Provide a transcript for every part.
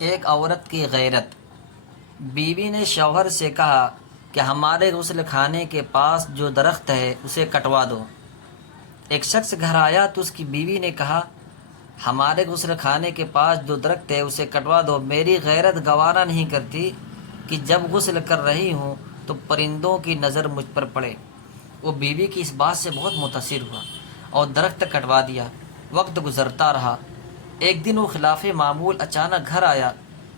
ایک عورت کی غیرت۔ بیوی نے شوہر سے کہا کہ ہمارے غسل خانے کے پاس جو درخت ہے اسے کٹوا دو۔ ایک شخص گھر آیا تو اس کی بیوی نے کہا ہمارے غسل خانے کے پاس جو درخت ہے اسے کٹوا دو، میری غیرت گوارا نہیں کرتی کہ جب غسل کر رہی ہوں تو پرندوں کی نظر مجھ پر پڑے۔ وہ بیوی کی اس بات سے بہت متاثر ہوا اور درخت کٹوا دیا۔ وقت گزرتا رہا۔ ایک دن وہ خلاف معمول اچانک گھر آیا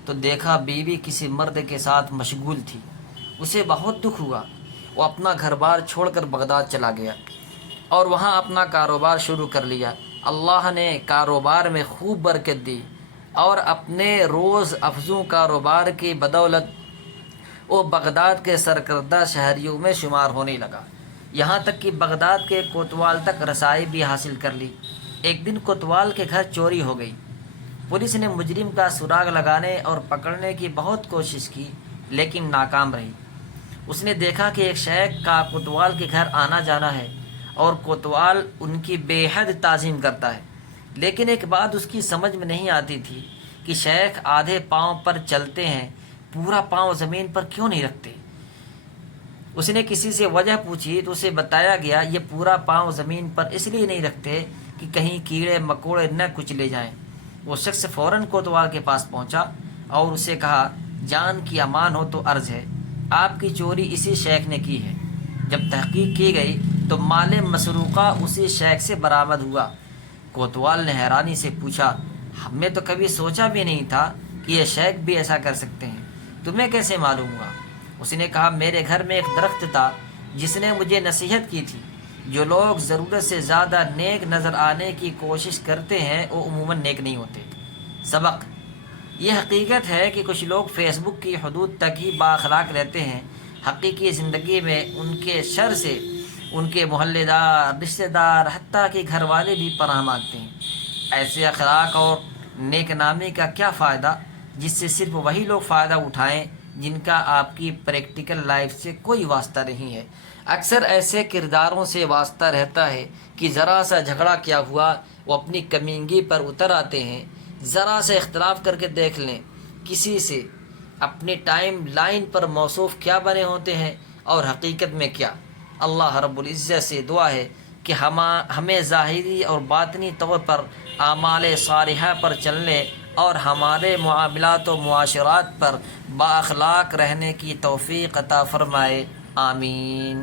تو دیکھا بیوی کسی مرد کے ساتھ مشغول تھی۔ اسے بہت دکھ ہوا۔ وہ اپنا گھر بار چھوڑ کر بغداد چلا گیا اور وہاں اپنا کاروبار شروع کر لیا۔ اللہ نے کاروبار میں خوب برکت دی اور اپنے روز افزوں کاروبار کی بدولت وہ بغداد کے سرکردہ شہریوں میں شمار ہونے لگا، یہاں تک کہ بغداد کے کوتوال تک رسائی بھی حاصل کر لی۔ ایک دن کوتوال کے گھر چوری ہو گئی۔ پولیس نے مجرم کا سراغ لگانے اور پکڑنے کی بہت کوشش کی لیکن ناکام رہی۔ اس نے دیکھا کہ ایک شیخ کا کوتوال کے گھر آنا جانا ہے اور کوتوال ان کی بے حد تعظیم کرتا ہے، لیکن ایک بات اس کی سمجھ میں نہیں آتی تھی کہ شیخ آدھے پاؤں پر چلتے ہیں، پورا پاؤں زمین پر کیوں نہیں رکھتے؟ اس نے کسی سے وجہ پوچھی تو اسے بتایا گیا یہ پورا پاؤں زمین پر اس لیے نہیں رکھتے کہ کہیں کیڑے مکوڑے نہ کچھ لے جائیں۔ وہ شخص فوراً کوتوال کے پاس پہنچا اور اسے کہا جان کی امان ہو تو عرض ہے، آپ کی چوری اسی شیخ نے کی ہے۔ جب تحقیق کی گئی تو مال مسروقہ اسی شیخ سے برآمد ہوا۔ کوتوال نے حیرانی سے پوچھا ہم نے تو کبھی سوچا بھی نہیں تھا کہ یہ شیخ بھی ایسا کر سکتے ہیں، تمہیں کیسے معلوم ہوا؟ اس نے کہا میرے گھر میں ایک درخت تھا جس نے مجھے نصیحت کی تھی، جو لوگ ضرورت سے زیادہ نیک نظر آنے کی کوشش کرتے ہیں وہ عموماً نیک نہیں ہوتے۔ سبق: یہ حقیقت ہے کہ کچھ لوگ فیس بک کی حدود تک ہی بااخلاق رہتے ہیں، حقیقی زندگی میں ان کے شر سے ان کے محلے دار، رشتہ دار، حتیٰ کہ گھر والے بھی پناہ مانگتے ہیں۔ ایسے اخلاق اور نیک نامی کا کیا فائدہ جس سے صرف وہی لوگ فائدہ اٹھائیں جن کا آپ کی پریکٹیکل لائف سے کوئی واسطہ نہیں ہے۔ اکثر ایسے کرداروں سے واسطہ رہتا ہے کہ ذرا سا جھگڑا کیا ہوا وہ اپنی کمینگی پر اتر آتے ہیں۔ ذرا سا اختلاف کر کے دیکھ لیں کسی سے، اپنی ٹائم لائن پر موصوف کیا بنے ہوتے ہیں اور حقیقت میں کیا۔ اللہ رب العزت سے دعا ہے کہ ہمیں ظاہری اور باطنی طور پر اعمال صالحہ پر چلنے اور ہمارے معاملات و معاشرات پر بااخلاق رہنے کی توفیق عطا فرمائے، آمین۔